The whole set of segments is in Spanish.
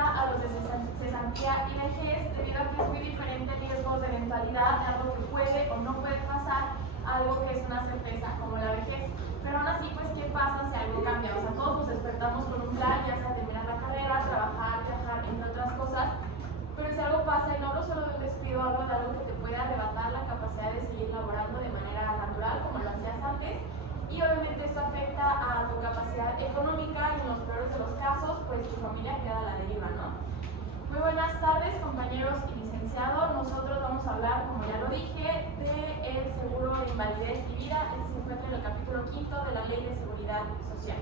diferencia a los de cesantía y vejez debido a que es muy diferente el riesgo de eventualidad de algo que puede o no puede pasar a algo que es una certeza como la vejez. Pero aún así, pues, ¿qué pasa si algo cambia? O sea, todos nos despertamos con un plan, ya sea terminar la carrera, trabajar, viajar, entre otras cosas. Pero si algo pasa, y no hablo solo de un despido, hablo de algo que te puede arrebatar la capacidad de seguir laborando de manera natural, como lo hacías antes, y obviamente esto afecta a tu capacidad económica y en los peores de los casos, pues tu familia queda a la deriva, ¿no? Muy buenas tardes, compañeros y licenciado. Nosotros vamos a hablar, como ya lo dije, del seguro de invalidez y vida. Este se encuentra en el capítulo 5 de la Ley de Seguridad Social.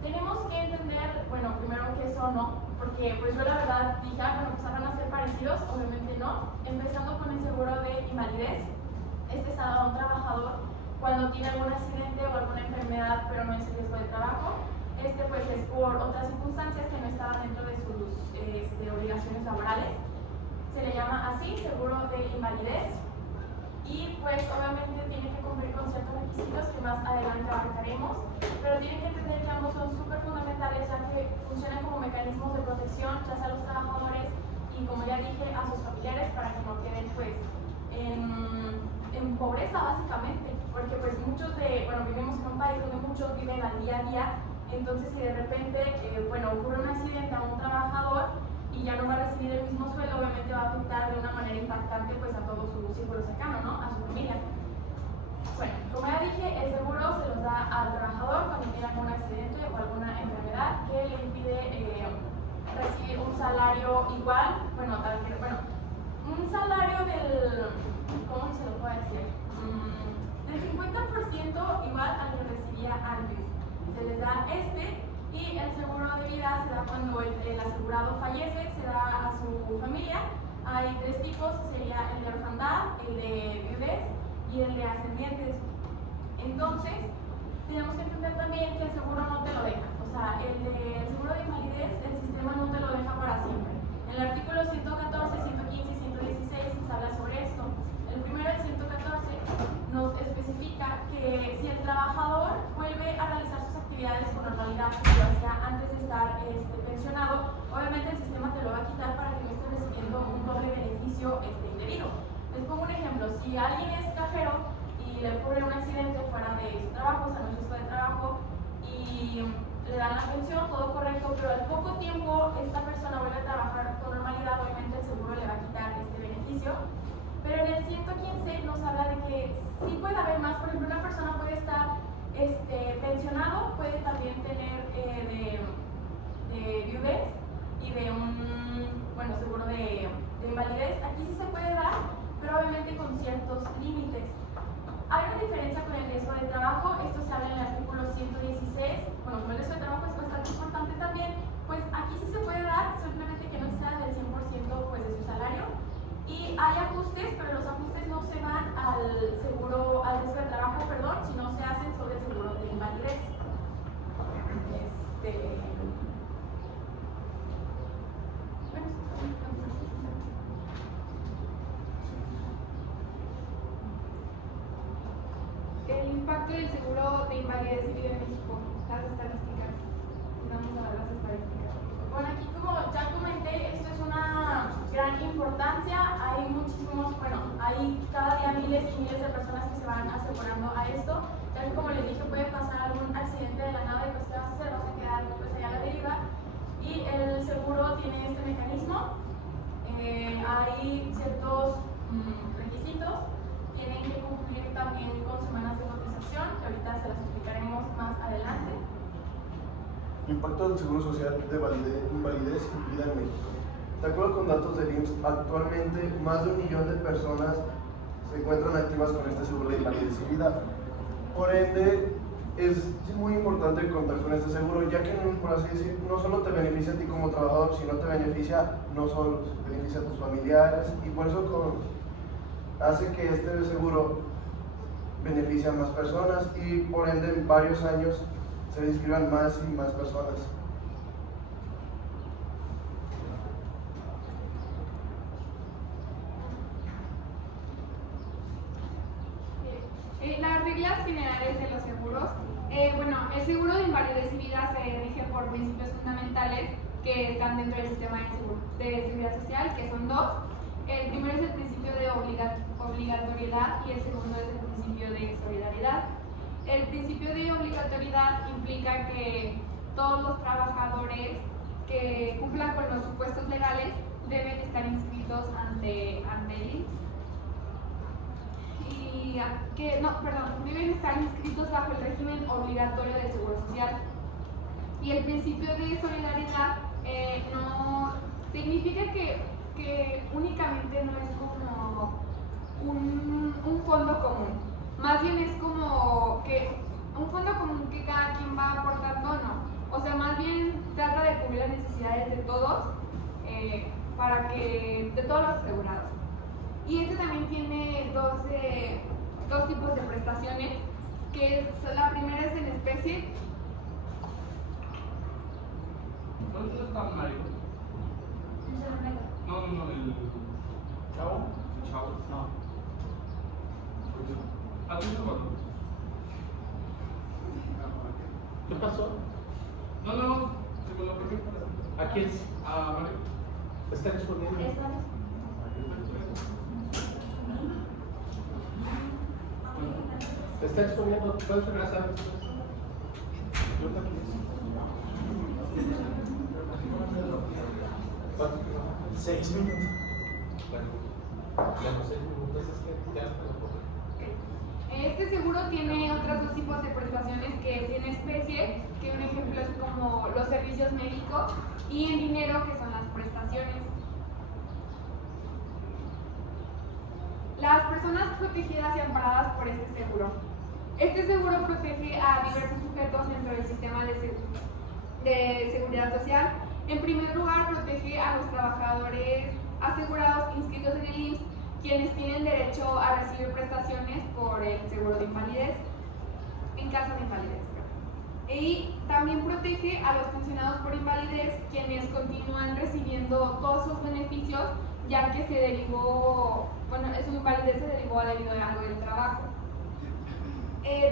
Tenemos que entender, bueno, primero qué es o no, porque pues yo la verdad dije, bueno, pues van a ser parecidos, obviamente no. Empezando con el seguro de invalidez. Este es a un trabajador cuando tiene algún accidente o alguna enfermedad, pero no es el riesgo de trabajo. Este pues es por otras circunstancias que no estaban dentro de sus obligaciones laborales. Se le llama así, seguro de invalidez. Y pues obviamente tiene que cumplir con ciertos requisitos que más adelante abarcaremos, pero tienen que entender que ambos son súper fundamentales, ya que funcionan como mecanismos de protección, ya sea a los trabajadores y, como ya dije, a sus familiares, para que no queden pues en pobreza básicamente, porque pues vivimos en un país donde muchos viven al día a día. Entonces, si de repente ocurre un accidente a un trabajador y ya no va a recibir el mismo sueldo, obviamente va a afectar de una manera impactante pues a todo su círculo cercano, ¿no? A su familia. Bueno, como ya dije, el seguro se los da al trabajador cuando tiene algún accidente o alguna enfermedad que le impide recibir un salario igual, un salario del, ¿cómo se lo puede decir? Del 50% igual al que recibía antes. Se les da y el seguro de vida se da cuando el asegurado fallece, se da a su familia. Hay tres tipos, sería el de orfandad, el de viudez y el de ascendientes. Entonces, tenemos que entender también que el seguro no te lo deja. O sea, el seguro de invalidez, el sistema no te lo deja para siempre. En el artículo 114, 115 y 116 se habla sobre esto. El primero, el 114, nos especifica que si el trabajador vuelve a realizar sus actividades con normalidad, como lo hacía antes de estar pensionado, obviamente el sistema te lo va a quitar para que no estés recibiendo un doble beneficio indebido. Les pongo un ejemplo: si alguien es cajero y le ocurre un accidente fuera de su trabajo, o sea, no es riesgo de trabajo, y le dan la pensión, todo correcto, pero al poco tiempo esta persona vuelve a trabajar con normalidad, obviamente el seguro le va a quitar este beneficio. Pero en el 115 nos habla de que sí puede haber más. Por ejemplo, una persona puede estar pensionado, puede también tener de viudez y de un seguro de invalidez. Aquí sí se puede dar, pero obviamente con ciertos límites. Hay una diferencia con el riesgo de trabajo. Esto se habla en el artículo 116. Bueno, como el riesgo de trabajo es bastante importante también, pues aquí sí se puede dar, simplemente que no sea del 100% pues, de su salario. Y hay ajustes, pero los ajustes no se van al riesgo de trabajo, sino se hacen sobre el seguro de invalidez. El impacto del seguro de invalidez y vida en México, las estadísticas. Vamos a ver las estadísticas. Bueno, aquí como ya comenté, esto es una gran importancia. Hay muchísimos, hay cada día miles y miles de personas que se van asegurando a esto, ya que, como les dije, puede pasar algún accidente de la nada y pues ¿qué vas a hacer? Vas a quedar pues allá a la deriva. Y el seguro tiene este mecanismo. Hay ciertos requisitos. Tienen que cumplir también con semanas de cotización, que ahorita se las explicaremos más adelante. Impacto del Seguro Social de invalidez y vida en México. De acuerdo con datos del IMSS, actualmente más de 1 millón de personas se encuentran activas con este seguro de invalidez y vida. Por ende, es muy importante contar con este seguro, ya que, por así decir, no solo te beneficia a ti como trabajador, sino te beneficia a tus familiares, y por eso hace que este seguro beneficie a más personas y por ende en varios años se inscriban más y más personas. Las reglas generales de los seguros. El seguro de invalidez y vida se rige por principios fundamentales que están dentro del sistema de seguridad social, que son dos. El primero es el principio de obligatoriedad y el segundo es el principio de solidaridad. El principio de obligatoriedad implica que todos los trabajadores que cumplan con los supuestos legales deben estar inscritos ante el IMSS. Deben estar inscritos bajo el régimen obligatorio del Seguro Social. Y el principio de solidaridad no significa que únicamente no es como un fondo común, más bien es como que un fondo común que cada quien va aportando, no. O sea, más bien trata de cubrir las necesidades de todos, de todos los asegurados. Y este también tiene dos tipos de prestaciones, que la primera es en especie. ¿Dónde está Mario? No, el chavo. ¿El chavo? No. ¿A ti no? ¿Qué pasó? No, se me lo permite. ¿A quién? A Mario. ¿Está disponible? ¿Está exponiendo? ¿Puedes regresar? Yo también. ¿Cuánto? 6 minutos. Bueno, ya no 6 minutos, es que ya te lo pongo. Este seguro tiene otros dos tipos de prestaciones, que es en especie, que un ejemplo es como los servicios médicos, y en dinero, que son las prestaciones. Las personas protegidas y amparadas por este seguro. Este seguro protege a diversos sujetos dentro del sistema de seguridad social. En primer lugar, protege a los trabajadores asegurados inscritos en el IMSS, quienes tienen derecho a recibir prestaciones por el seguro de invalidez, en caso de invalidez. Y también protege a los pensionados por invalidez, quienes continúan recibiendo todos sus beneficios, ya que su invalidez se derivó debido a algo del trabajo.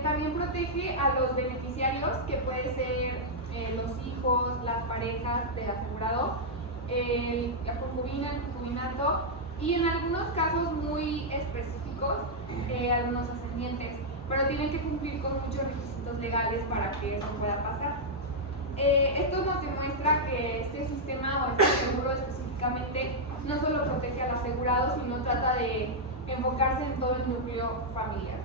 También protege a los beneficiarios, que pueden ser los hijos, las parejas del asegurado, la concubina, el concubinato, y en algunos casos muy específicos, algunos ascendientes, pero tienen que cumplir con muchos requisitos legales para que eso pueda pasar. Esto nos demuestra que este sistema o este seguro específicamente no solo protege al asegurado, sino trata de enfocarse en todo el núcleo familiar.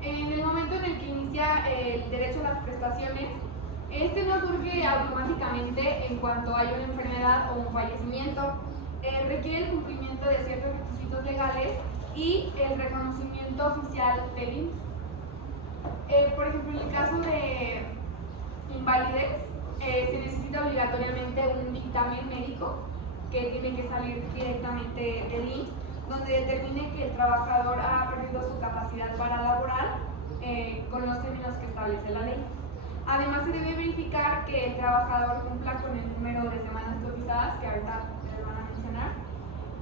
En el momento en el que inicia el derecho a las prestaciones, este no surge automáticamente en cuanto hay una enfermedad o un fallecimiento. Requiere el cumplimiento de ciertos requisitos legales y el reconocimiento oficial del IMSS. Por ejemplo, en el caso de invalidez, se necesita obligatoriamente un dictamen médico que tiene que salir directamente del IMSS, donde determine que el trabajador ha perdido su capacidad para laborar con los términos que establece la ley. Además, se debe verificar que el trabajador cumpla con el número de semanas cotizadas, que ahorita les van a mencionar.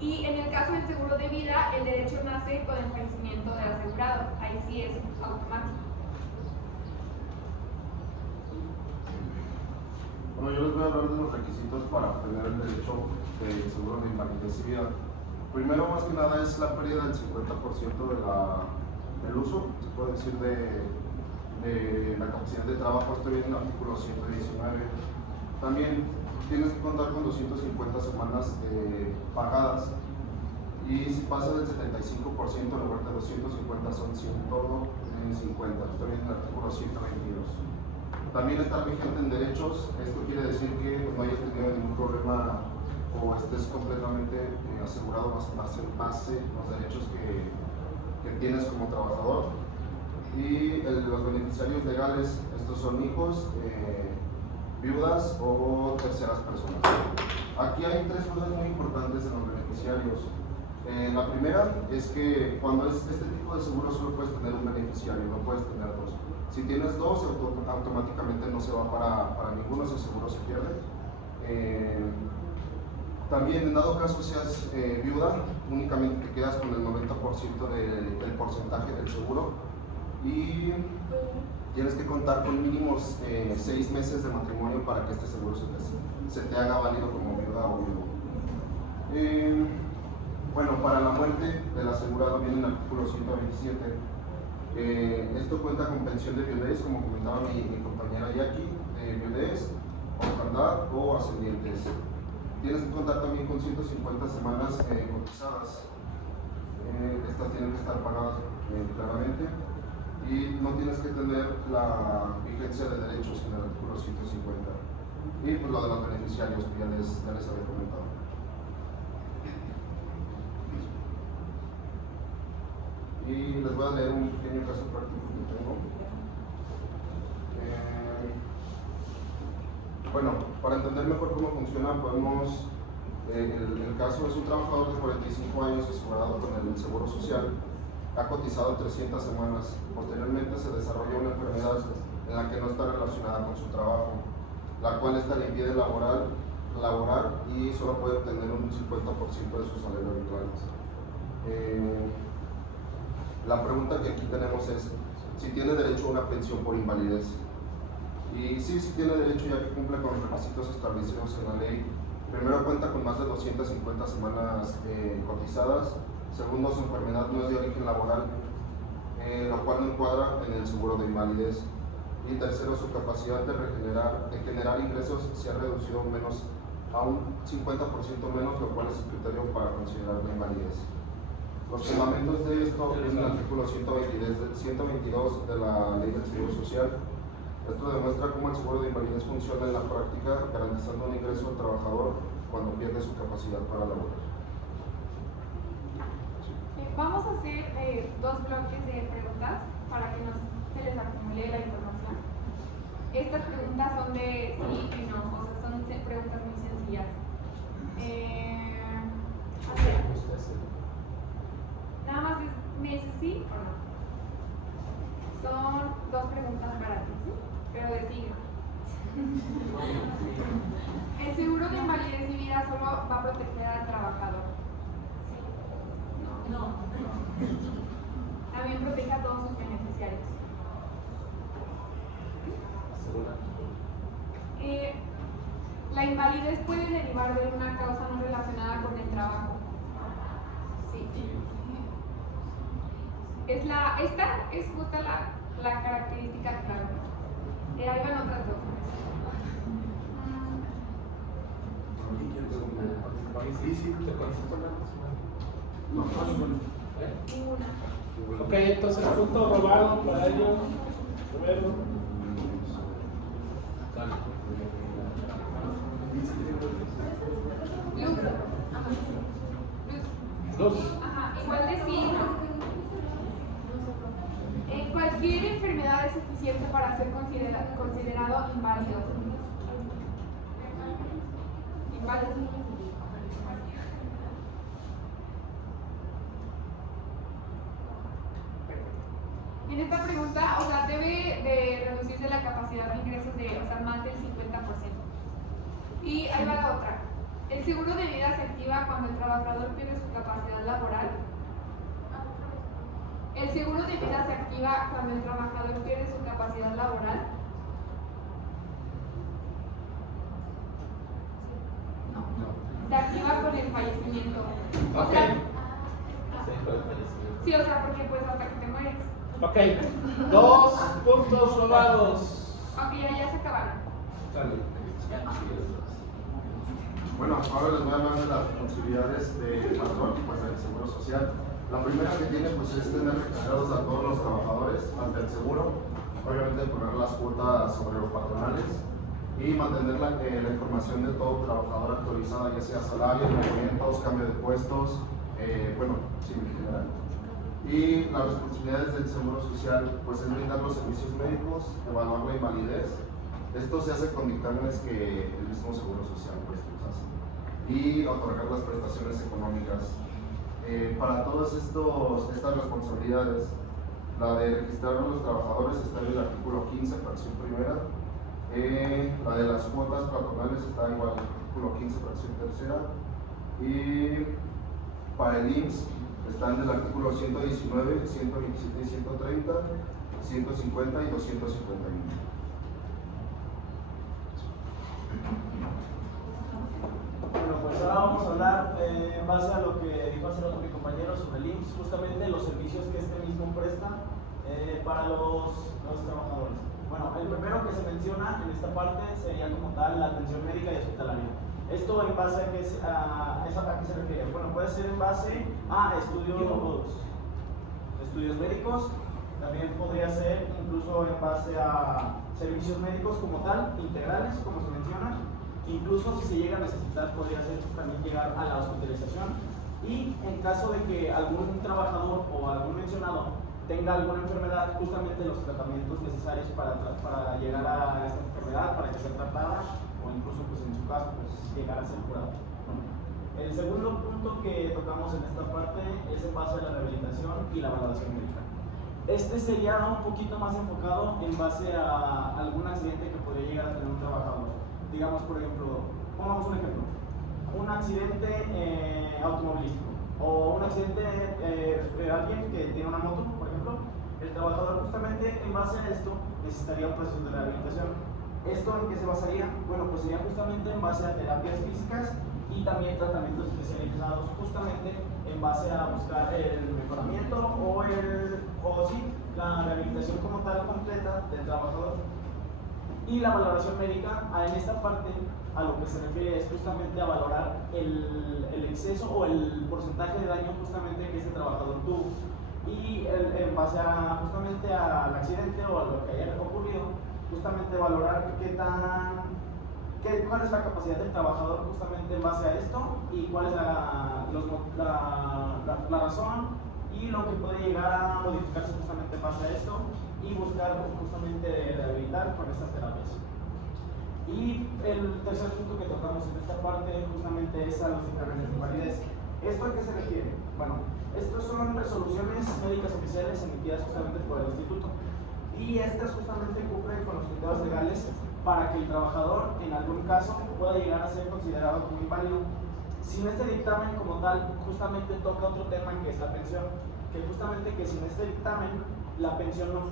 Y en el caso del seguro de vida, el derecho nace con el fallecimiento del asegurado. Ahí sí es automático. Bueno, yo les voy a hablar de los requisitos para obtener el derecho del seguro de invalidez y vida. Primero, más que nada, es la pérdida del 50% del uso, se puede decir, de la capacidad de trabajo. Estoy viendo el artículo 119. También tienes que contar con 250 semanas pagadas, y si pasa del 75%, en lugar de 250 son 150. Estoy viendo el artículo 122. También estar vigente en derechos. Esto quiere decir que no hayas tenido ningún problema o estés completamente asegurado más en base los derechos que tienes como trabajador. Y los beneficiarios legales, estos son hijos, viudas o terceras personas. Aquí hay tres cosas muy importantes en los beneficiarios. La primera es que cuando es este tipo de seguro solo puedes tener un beneficiario, no puedes tener dos. Si tienes dos, automáticamente no se va para ninguno, ese seguro se pierde. También, en dado caso seas viuda, únicamente te quedas con el 90% del porcentaje del seguro. Y tienes que contar con mínimos 6 meses de matrimonio para que este seguro se te haga válido como viuda o viudo. Bueno, para la muerte del asegurado viene en el artículo 127. Esto cuenta con pensión de viudez, como comentaba mi compañera Jackie, viudez, orfandad o ascendientes. Tienes que contar también con 150 semanas cotizadas. Estas tienen que estar pagadas claramente. Y no tienes que tener la vigencia de derechos en el artículo 150. Y pues lo de los beneficiarios, que ya les había comentado. Y les voy a leer un pequeño caso práctico que tengo. Bueno, para entender mejor cómo funciona, podemos, el caso es un trabajador de 45 años asegurado con el Seguro Social, ha cotizado 300 semanas, posteriormente se desarrolla una enfermedad en la que no está relacionada con su trabajo, la cual esta le impide laborar y solo puede obtener un 50% de su salario habitual. La pregunta que aquí tenemos es si tiene derecho a una pensión por invalidez. Y sí tiene derecho, ya que cumple con los requisitos establecidos en la ley. Primero, cuenta con más de 250 semanas cotizadas. Segundo, su enfermedad no es de origen laboral, lo cual no encuadra en el seguro de invalidez. Y tercero, su capacidad de generar ingresos se ha reducido a un 50% menos, lo cual es el criterio para considerar la invalidez. Los fundamentos de esto es el artículo 122 de la Ley del Seguro Social. Esto demuestra cómo el seguro de invalidez funciona en la práctica, garantizando un ingreso al trabajador cuando pierde su capacidad para laborar. Vamos a hacer 2 bloques de preguntas para que se les acumule la información. Estas preguntas son de sí y no, o sea, son preguntas muy sencillas. Nada más ¿me dices sí o no? Son 2 preguntas para ti, ¿sí? Pero de sí. El seguro de invalidez y vida solo va a proteger al trabajador. No. También protege a todos sus beneficiarios. La invalidez puede derivar de una causa no relacionada con el trabajo. Sí. Esta es justa la característica clave. Ahí van otras 2. Ninguna. Ok, entonces punto robado para ellos. Primero. Luz. Ajá, igual de sí. Cualquier enfermedad es suficiente para ser considerado inválido. Inválido. En esta pregunta, o sea, debe de reducirse la capacidad de ingresos de, o sea, más del 50%. Y ahí va la otra. El seguro de vida se activa cuando el trabajador pierde su capacidad laboral. El seguro de vida se activa cuando el trabajador pierde su capacidad laboral. No. Se activa con el fallecimiento. O sea, sí, o sea, porque pues hasta que te mueres. Ok, 2 puntos robados. Ok, ya se acabaron. Bueno, ahora les voy a hablar de las responsabilidades del patrón, pues del Seguro Social. La primera que tiene pues es tener registrados a todos los trabajadores ante el seguro, obviamente poner las cuotas sobre los patronales y mantener la información de todo trabajador actualizada, ya sea salarios, movimientos, cambio de puestos, bueno, sí, en general. Y las responsabilidades del Seguro Social pues es brindar los servicios médicos, evaluar la invalidez. Esto se hace con dictámenes que el mismo Seguro Social pues hace, y otorgar las prestaciones económicas. Para todas estas responsabilidades, la de registrar a los trabajadores está en el artículo 15, fracción primera. La de las cuotas patronales está igual en el artículo 15, fracción tercera. Y para el IMSS está en el artículo 119, 127 y 130. 150 y 251. Bueno, pues ahora vamos a hablar en base a lo que dijo hace rato mi compañero sobre el IMSS, justamente los servicios que este mismo presta para los trabajadores. Bueno, el primero que se menciona en esta parte sería como tal la atención médica y hospitalaria. ¿Esto en base a qué se refiere? Bueno, puede ser en base a estudios médicos, también podría ser incluso en base a servicios médicos como tal, integrales, como se menciona. Incluso si se llega a necesitar, podría ser también llegar a la hospitalización. Y en caso de que algún trabajador o algún mencionado tenga alguna enfermedad, justamente los tratamientos necesarios para llegar a esta enfermedad, para que sea tratada, o incluso pues en su caso, pues llegar a ser curado. Bueno, el segundo punto que tocamos en esta parte es en base a la rehabilitación y la valoración médica. Este sería un poquito más enfocado en base a algún accidente que podría llegar a tener un trabajador. Digamos, por ejemplo, pongamos un ejemplo, un accidente automovilístico o un accidente de alguien que tiene una moto, por ejemplo. El trabajador justamente en base a esto necesitaría un proceso de rehabilitación. ¿Esto en qué se basaría? Bueno, pues sería justamente en base a terapias físicas y también tratamientos especializados justamente en base a buscar el mejoramiento o sí, la rehabilitación como tal completa del trabajador. Y la valoración médica, en esta parte, a lo que se refiere es justamente a valorar el exceso o el porcentaje de daño justamente que este trabajador tuvo. Y en base justamente al accidente o a lo que haya ocurrido, justamente valorar cuál es la capacidad del trabajador justamente en base a esto y cuál es la razón y lo que puede llegar a modificarse justamente en base a esto y buscar justamente rehabilitar con estas terapias. Y el tercer punto que tocamos en esta parte justamente es a los dictámenes de invalidez. ¿Esto a qué se refiere? Bueno, estos son resoluciones médicas oficiales emitidas justamente por el instituto y estas justamente cumplen con los criterios legales para que el trabajador en algún caso pueda llegar a ser considerado como inválido. Sin este dictamen como tal, justamente toca otro tema que es la pensión, que justamente que sin este dictamen la pensión no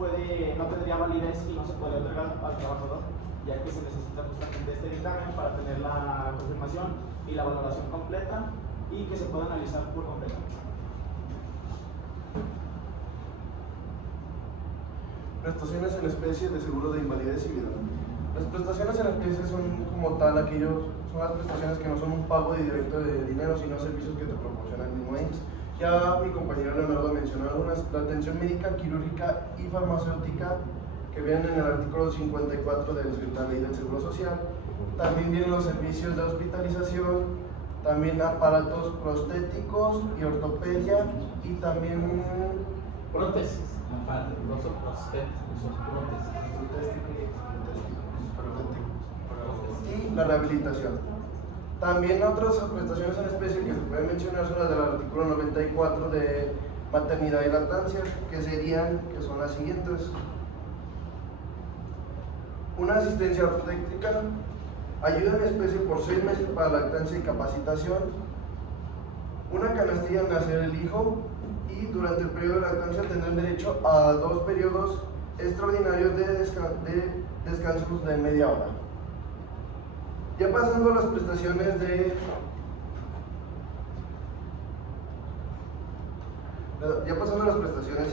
tendría validez y no se puede otorgar al trabajador, ya que se necesita justamente este dictamen para tener la confirmación y la valoración completa y que se pueda analizar por completo. Prestaciones en especie de seguro de invalidez y vida. Las prestaciones en especie son como tal son las prestaciones que no son un pago directo de dinero, sino servicios que te proporciona el mismo IMSS. Ya mi compañero Leonardo mencionó algunas: la atención médica, quirúrgica y farmacéutica, que vienen en el artículo 54 de la Ley del Seguro Social. También vienen los servicios de hospitalización, también aparatos prostéticos y ortopedia, y también Prótesis. No son prostéticos, son prótesis. y la rehabilitación. También otras prestaciones en especie que se pueden mencionar son las del artículo 94 de maternidad y lactancia, que son las siguientes: una asistencia obstétrica, ayuda en especie por 6 meses para lactancia y capacitación, una canastilla al nacer el hijo, y durante el periodo de lactancia tendrán derecho a 2 periodos extraordinarios de descansos de media hora. Ya pasando a las prestaciones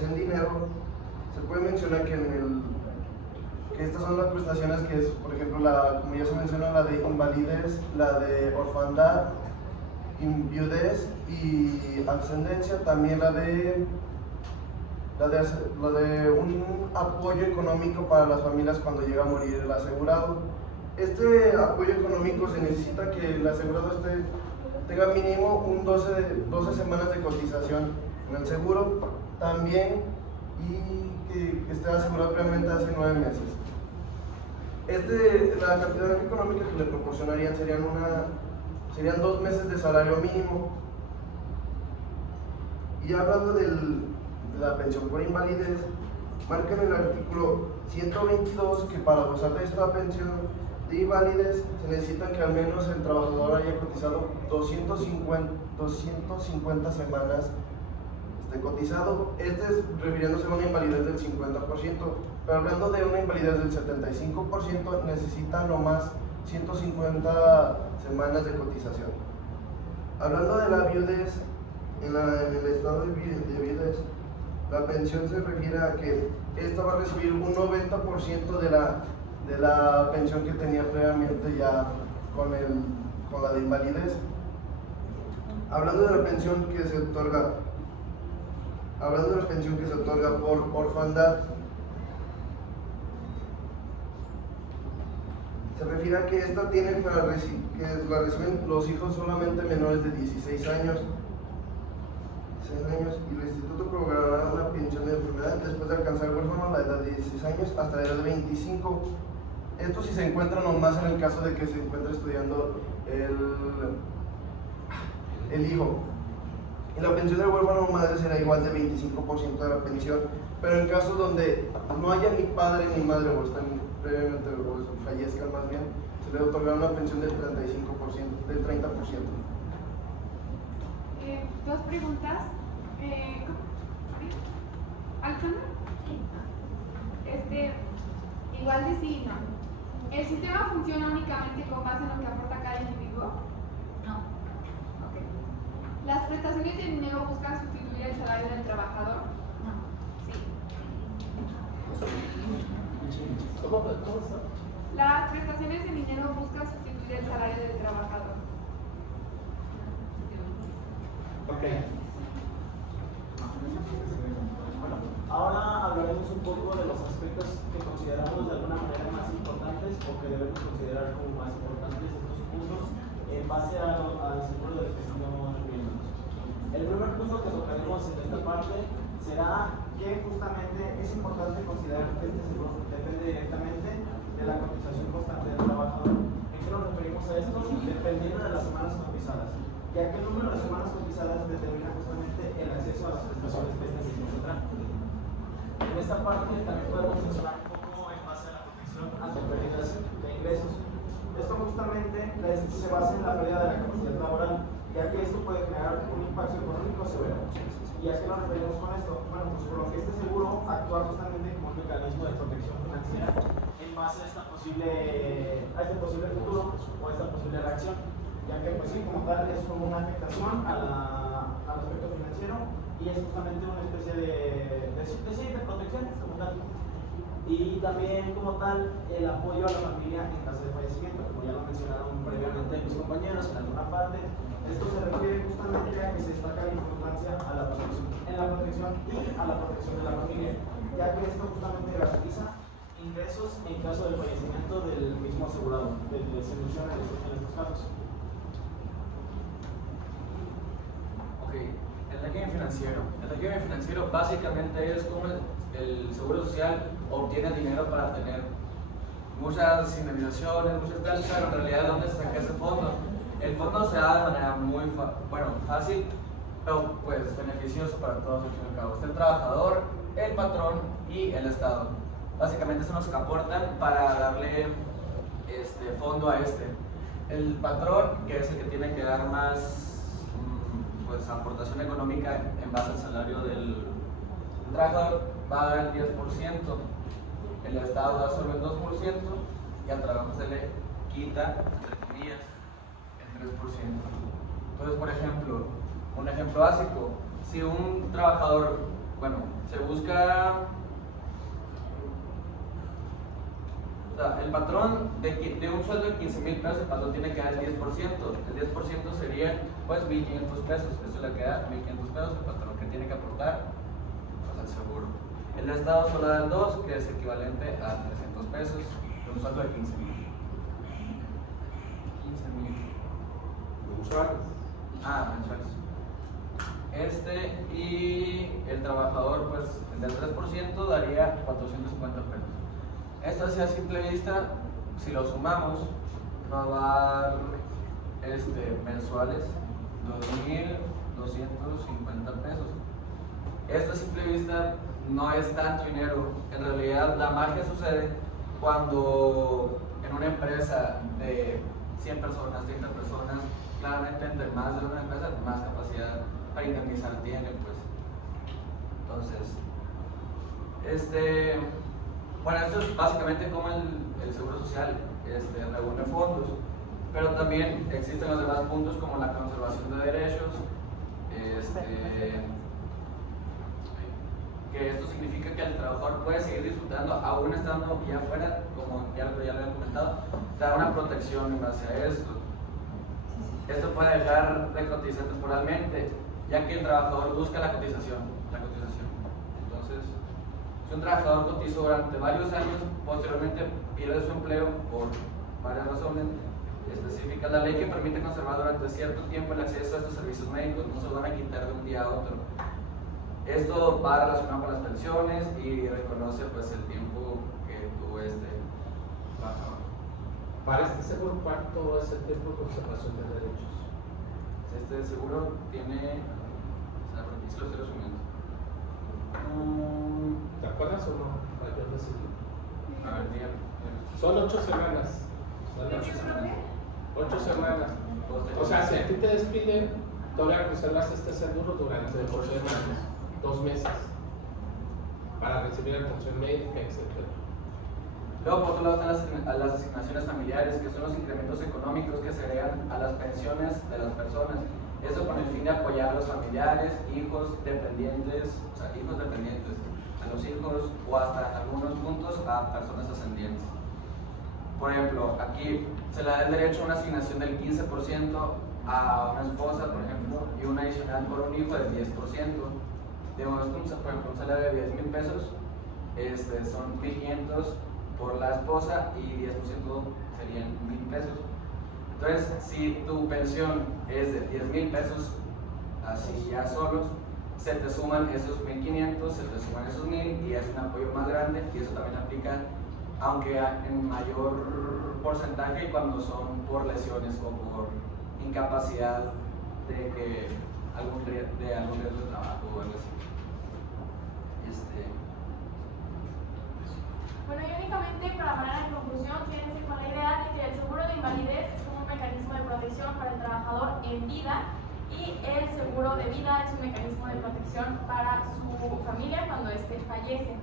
en dinero, se puede mencionar que estas son las prestaciones que es, por ejemplo, como ya se mencionó, la de invalidez, la de orfandad, viudez y ascendencia, también la de un apoyo económico para las familias cuando llega a morir el asegurado. Este apoyo económico se necesita que el asegurado tenga mínimo 12 semanas de cotización en el seguro también, y que esté asegurado previamente hace 9 meses. La cantidad económica que le proporcionarían serían 2 meses de salario mínimo. Y hablando de la pensión por invalidez, marca en el artículo 122 que para gozar de esta pensión de invalidez se necesita que al menos el trabajador haya cotizado 250 semanas cotizado. Este es refiriéndose a una invalidez del 50%, pero hablando de una invalidez del 75%, necesita nomás 150 semanas de cotización. Hablando de la viudez, en el estado de viudez, la pensión se refiere a que esta va a recibir un 90% de la pensión que tenía previamente ya con la de invalidez. Hablando de la pensión que se otorga, por orfandad, se refiere a que esta tiene que la reciben los hijos solamente menores de 16 años, y el instituto programará una pensión de enfermedad después de alcanzar el huérfano a la edad de 16 años hasta la edad de 25. Esto si se encuentra nomás en el caso de que se encuentre estudiando el hijo. Y la pensión del huérfano o madre será igual de 25% de la pensión, pero en casos donde no haya ni padre ni madre o están previamente o fallezcan más bien, se le otorgará una pensión del 30%. Dos preguntas. ¿Alexandra? Igual de sí y no. ¿El sistema funciona únicamente con base en lo que aporta cada individuo? No. Ok. ¿Las prestaciones de dinero buscan sustituir el salario del trabajador? No. Sí. ¿Cómo está? ¿Las prestaciones de dinero buscan sustituir el salario del trabajador? Ok. Bueno, ahora hablaremos un poco de los aspectos que consideramos de alguna manera más importantes o que debemos considerar como más importantes estos puntos en base al seguro del que estamos viendo. El primer punto que tocaremos en esta parte será que justamente es importante considerar que este seguro depende directamente de la cotización constante del trabajador. ¿En qué nos referimos a esto? Dependiendo de las semanas cotizadas, ya que el número de semanas cotizadas determina justamente el acceso a las prestaciones que este se encuentran. En esta parte también podemos mencionar un poco en base a la protección ante pérdidas de ingresos. Esto justamente se basa en la pérdida de la capacidad laboral, ya que esto puede generar un impacto económico severo. ¿Y a qué nos referimos con esto? Bueno, pues por lo que este seguro actúa justamente como un mecanismo de protección financiera en base a este posible futuro o esta posible reacción, ya que pues sí, como tal, es como una afectación al aspecto financiero y es justamente una especie de protección como tal. Y también como tal el apoyo a la familia en caso de fallecimiento, como ya lo mencionaron previamente mis compañeros en alguna parte. Esto se refiere justamente a que se destaca la importancia a la protección, y a la protección de la familia, ya que esto justamente garantiza ingresos en caso del fallecimiento del mismo asegurado, del que se menciona en estos casos. Ok, el régimen financiero. El régimen financiero básicamente es como el Seguro Social obtiene dinero para tener muchas indemnizaciones, muchas tal, pero en realidad ¿dónde se saca ese fondo? El fondo se da de manera muy fácil, pero pues beneficioso para todos al fin y al cabo. Está el trabajador, el patrón y el Estado. Básicamente son los que aportan para darle fondo a El patrón, que es el que tiene que dar más pues, aportación económica en base al salario del trabajador, va a dar el 10%. El Estado da solo el 2% y al trabajo se le quita, entre comillas, el 3%. Entonces, por ejemplo, un ejemplo básico, si un trabajador, se busca, el patrón de un sueldo de 15,000 pesos, el patrón tiene que dar el 10%. El 10% sería, pues, 1,500 pesos. Eso le queda 1,500 pesos el patrón que tiene que aportar al seguro. El Estado solo da el 2, que es equivalente a 300 pesos de un sueldo de 15,000. 15,000. Mensuales. Mensuales. Y el trabajador, pues, el del 3% daría 450 pesos. Esto así a simple vista, si lo sumamos, nos va a dar mensuales 2,250 pesos. Esto a simple vista no es tanto dinero. En realidad, la magia sucede cuando en una empresa de 100 personas, 30 personas, claramente entre más de una empresa, más capacidad para indemnizar tiene, pues. Entonces, bueno, esto es básicamente como el Seguro Social reúne fondos, pero también existen los demás puntos como la conservación de derechos, que esto significa que el trabajador puede seguir disfrutando aún estando ya afuera, como ya lo habían comentado, da una protección en base a esto. Esto puede dejar de cotizar temporalmente, ya que el trabajador busca la cotización. Entonces, si un trabajador cotiza durante varios años, posteriormente pierde su empleo por varias razones específicas. La ley que permite conservar durante cierto tiempo el acceso a estos servicios médicos no se lo van a quitar de un día a otro. Esto va relacionado con las pensiones y reconoce pues el tiempo que tuvo trabajador. Para este seguro, ¿cuánto es el tiempo de conservación de derechos? Este seguro tiene, se lo estoy resumiendo. ¿Te acuerdas o no? Para yo decirlo. A ver, dígame. Son 8 semanas. Son 8 semanas. 8 semanas. O sea, si a ti te despiden, todavía conservas este seguro durante 8 semanas, 2 meses, para recibir atención médica, etc. Luego, por otro lado, están las asignaciones familiares, que son los incrementos económicos que se agregan a las pensiones de las personas. Eso con el fin de apoyar a los familiares, hijos dependientes, a los hijos o hasta en algunos puntos a personas ascendientes. Por ejemplo, aquí se le da el derecho a una asignación del 15% a una esposa, por ejemplo, y una adicional por un hijo del 10%. Digamos, por ejemplo, un salario de 10,000 pesos, son 1,500 por la esposa y 10% serían 1,000 pesos. Entonces, si tu pensión es de 10,000 pesos, así ya solos, se te suman esos 1,500, se te suman esos 1,000 y es un apoyo más grande, y eso también aplica, aunque en mayor porcentaje cuando son por lesiones o por incapacidad de algún riesgo de trabajo o algo así. Bueno, y únicamente para poner en conclusión, quédense con la idea de que el seguro de invalidez es como un mecanismo de protección para el trabajador en vida, y el seguro de vida es un mecanismo de protección para su familia cuando éste fallece.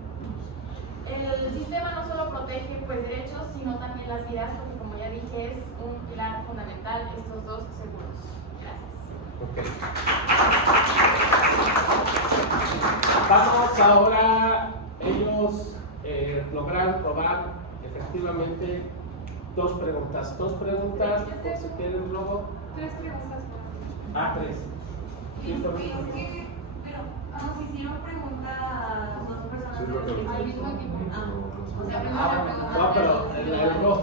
El sistema no solo protege pues derechos, sino también las vidas, porque como ya dije, es un pilar fundamental estos dos seguros. Gracias. Ok. Vamos ahora, ellos lograron probar efectivamente dos preguntas, por si quieren luego. 3 preguntas. 3. Pero nos hicieron preguntas dos personas Al mismo tiempo. o sea, primero la pregunta. No, pero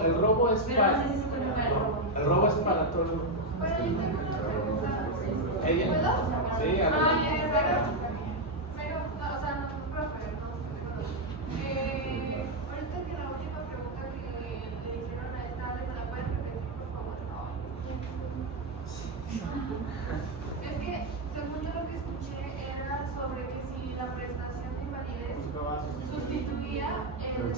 el robo es Pero para. no sé si se puede jugar el robo. El robo es para todo el mundo. ¿Ella? ¿Puedo? Sí, a ver. Pero, no, o sea, no, profe, no. Ahorita que la última pregunta que le hicieron a esta, ¿me la pueden repetir, por favor? Es que, según yo lo que escuché, era sobre que si la prestación de invalidez sustituía el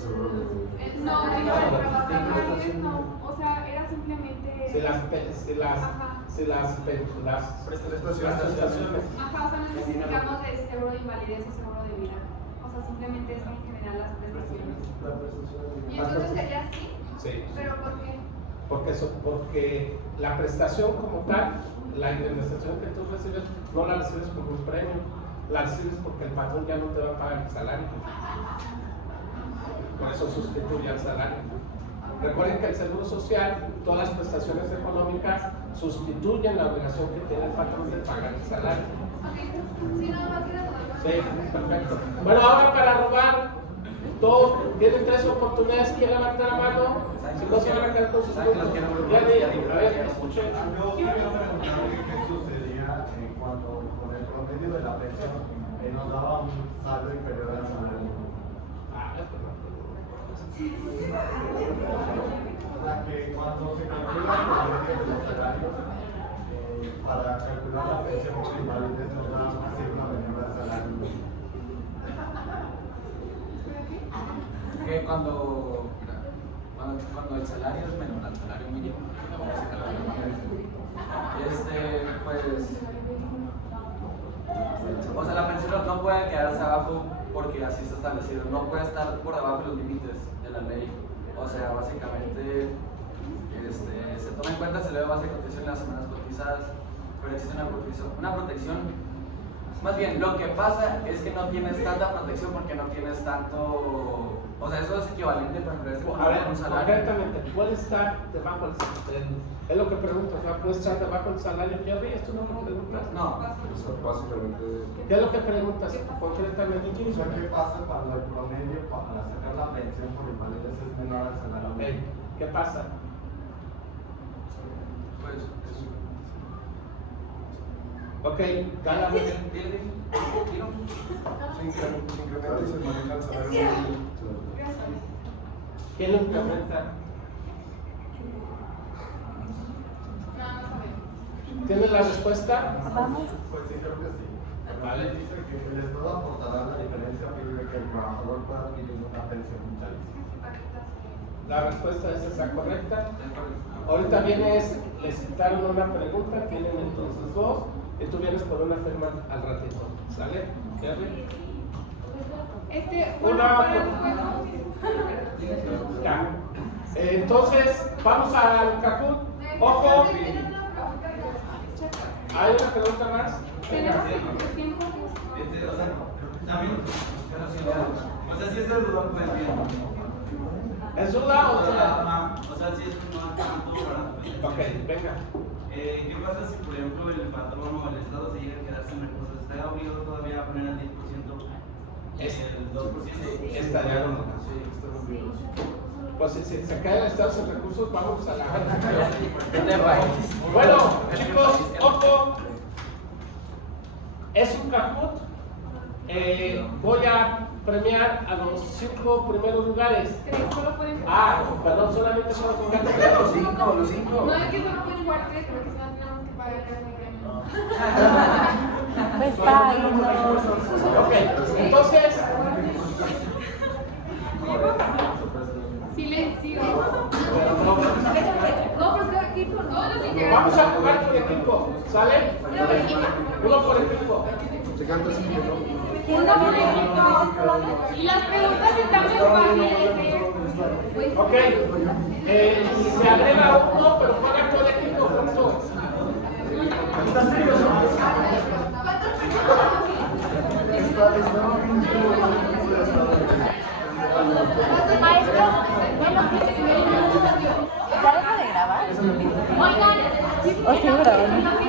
invalidez no, o sea, era simplemente. Las prestaciones. Ajá, o sea, no necesitamos de seguro de invalidez o seguro de vida. O sea, simplemente es en general las prestaciones. ¿Y entonces sería así? Sí. ¿Pero por qué? Porque la prestación como tal, la indemnización que tú recibes, no la recibes como un premio, la recibes porque el patrón ya no te va a pagar el salario. Por eso sustituye al salario. Recuerden que el Seguro Social, todas las prestaciones económicas sustituyen la obligación que tiene el patrón de pagar el salario. Ok, sí, nada más era todo. Sí, perfecto. Bueno, ahora para robar, todos tienen 3 oportunidades. ¿Quién levanta la mano? Si no se van a quedar con sus puntos. Ya a ver, escuchen. Yo quiero preguntar qué sucedía cuando con el promedio de la pensión nos daba un saldo inferior al salario. O sea, que cuando se calcula el promedio de los salarios, para calcular la pensión por invalidez nos da una cifra menor al salario. Que cuando el salario es menor al salario mínimo, pues, o sea, la pensión financiero no puede quedarse abajo porque así está establecido, no puede estar por debajo de los límites de la ley. O sea, básicamente se toma en cuenta, se le da base de cotización en las semanas cotizadas, pero existe una protección. Más bien, lo que pasa es que no tienes tanta protección porque no tienes tanto. O sea, eso es equivalente para A ver, un salario. concretamente, puede estar debajo es lo que pregunto, o sea, puede estar debajo del salario que había, esto no me preguntas. No. O sea, básicamente. ¿Qué es lo que preguntas concretamente? O sea, ¿qué pasa cuando el promedio para sacar la pensión por invalidez es menor al salario mínimo? ¿Qué pasa? Pues eso. Ok, gana. Se incrementa y se maneja el salario mínimo. ¿Quién lo incrementa? ¿Tienes la respuesta? Pues sí, creo que sí. Vale. Dice que el Estado aportará la diferencia de que el trabajador pueda adquirir una pensión vitalicia. La respuesta es esa correcta. Ahorita vienes, les citaron una pregunta, tienen entonces dos, y tú vienes por una firma al ratito. ¿Sale? ¿Jerry? Ya. Entonces, vamos al Kahoot. Ojo. ¿Hay una pregunta más? tiempo. O sea, también, o sea, si es de duda, pues bien. ¿Es duda o O sea, si es no tanto, ¿verdad? Ok, venga. ¿Qué pasa si, por ejemplo, el patrón o el Estado se llega a quedar sin recursos? ¿Está obligado todavía a poner al 10% el 2%? Estaría no. Pues si se cae el Estado sin recursos, vamos a la. Bueno, chicos, ojo. Es un Kahoot. Voy a premiar a los 5 primeros lugares. Perdón, solamente son los Los 5. No, es que solo pueden jugar 3 porque si no tenemos que pagar el premio. Pues páguenos. Ok, entonces. Silencio. Vamos a jugar por equipo, ¿sale? Uno por equipo. Se canta así, ¿no? Y las preguntas están muy fáciles. Ok, se agrega uno, pero juega todo el equipo juntos. Maestro, ¿ya deja de grabar? Oigan, ¿O sigue grabando?